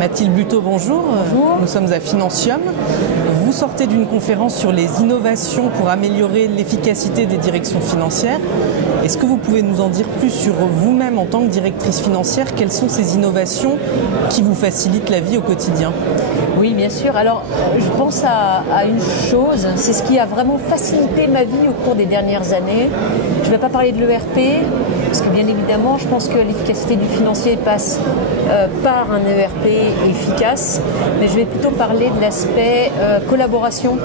Mathilde Buteau, bonjour. Bonjour. Nous sommes à Financium. Vous sortez d'une conférence sur les innovations pour améliorer l'efficacité des directions financières. Est-ce que vous pouvez nous en dire plus sur vous-même en tant que directrice financière? Quelles sont ces innovations qui vous facilitent la vie au quotidien? Oui, bien sûr. Alors, je pense à une chose, c'est ce qui a vraiment facilité ma vie au cours des dernières années. Je ne vais pas parler de l'ERP, parce que bien évidemment, je pense que l'efficacité du financier passe par un ERP efficace, mais je vais plutôt parler de l'aspect collaboration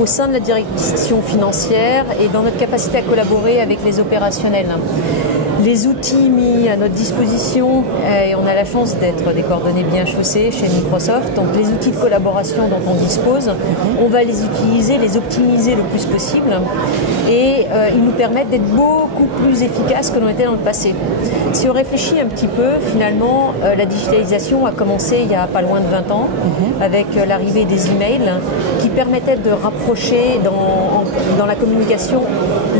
au sein de la direction financière et dans notre capacité à collaborer avec les opérationnels. Les outils mis à notre disposition, et on a la chance d'être des cordonniers bien chaussés chez Microsoft, donc les outils de collaboration dont on dispose, on va les utiliser, les optimiser le plus possible et ils nous permettent d'être beaucoup plus efficaces que l'on était dans le passé. Si on réfléchit un petit peu, finalement, la digitalisation a commencé il y a pas loin de 20 ans avec l'arrivée des emails qui permettaient de rapprocher dans la communication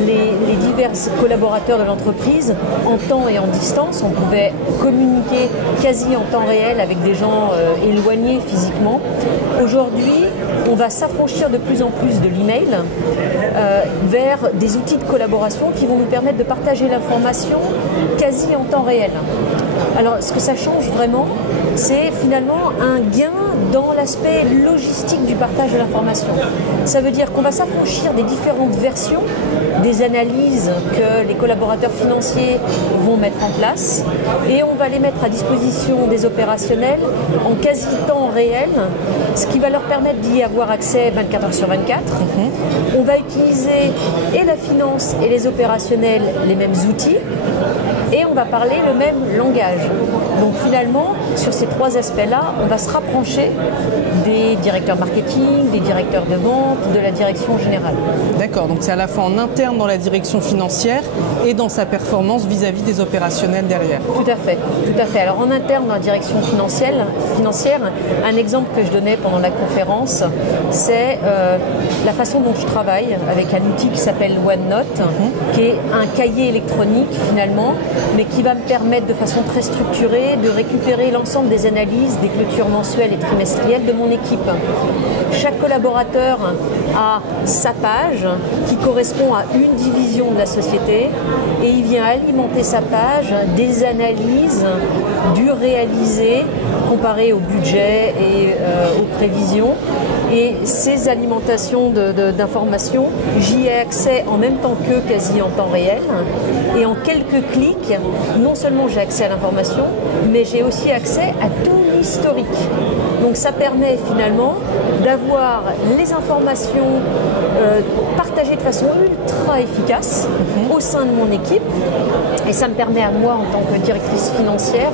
les divers collaborateurs de l'entreprise en temps et en distance. On pouvait communiquer quasi en temps réel avec des gens éloignés physiquement. Aujourd'hui, on va s'affranchir de plus en plus de l'email vers des outils de collaboration qui vont nous permettre de partager l'information quasi en temps réel. Alors, ce que ça change vraiment, c'est finalement un gain dans l'aspect logistique du partage de l'information. Ça veut dire qu'on va s'affranchir des différentes versions des analyses que les collaborateurs financiers vont mettre en place et on va les mettre à disposition des opérationnels en quasi temps réel, ce qui va leur permettre d'y avoir accès 24 heures sur 24. On va utiliser et la finance et les opérationnels les mêmes outils et on va parler le même langage. Donc finalement, sur ces trois aspects-là, on va se rapprocher des directeurs marketing, des directeurs de vente, de la direction générale. D'accord, donc c'est à la fois en interne dans la direction financière et dans sa performance vis-à-vis des opérationnels derrière. Tout à fait, tout à fait. Alors en interne dans la direction financière, un exemple que je donnais pendant la conférence, c'est la façon dont je travaille avec un outil qui s'appelle OneNote, qui est un cahier électronique finalement, mais qui va me permettre de façon très structurée de récupérer l'ensemble des analyses, des clôtures mensuelles et trimestrielles de mon équipe. Chaque collaborateur a sa page qui correspond à une division de la société et il vient alimenter sa page des analyses du réalisé comparé au budget et aux prévisions. Et ces alimentations d'informations, j'y ai accès en même temps qu'eux, quasi en temps réel. Et en quelques clics, non seulement j'ai accès à l'information, mais j'ai aussi accès à tout l'historique. Donc ça permet finalement d'avoir les informations partagées de façon ultra efficace au sein de mon équipe. Et ça me permet à moi, en tant que directrice financière,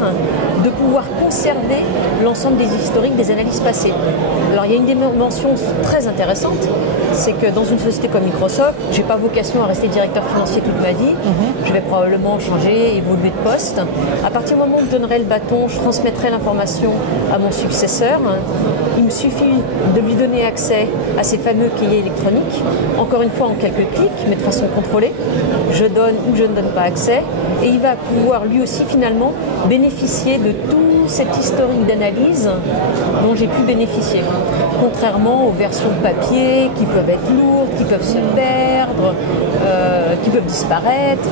de pouvoir conserver l'ensemble des historiques des analyses passées. Alors il y a une dimension très intéressante, c'est que dans une société comme Microsoft, je n'ai pas vocation à rester directeur financier toute ma vie. Je vais probablement changer, évoluer de poste. À partir du moment où je donnerai le bâton, je transmettrai l'information à mon successeur. Il me suffit de lui donner accès à ces fameux cahiers électroniques, encore une fois en quelques clics, mais de façon contrôlée. Je donne ou je ne donne pas accès et il va pouvoir lui aussi finalement bénéficier de tout cet historique d'analyse dont j'ai pu bénéficier. Contrairement aux versions papier qui peuvent être lourdes, qui peuvent se perdre, qui peuvent disparaître.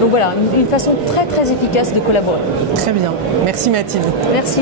Donc voilà, une façon très très efficace de collaborer. Très bien. Merci Mathilde. Merci.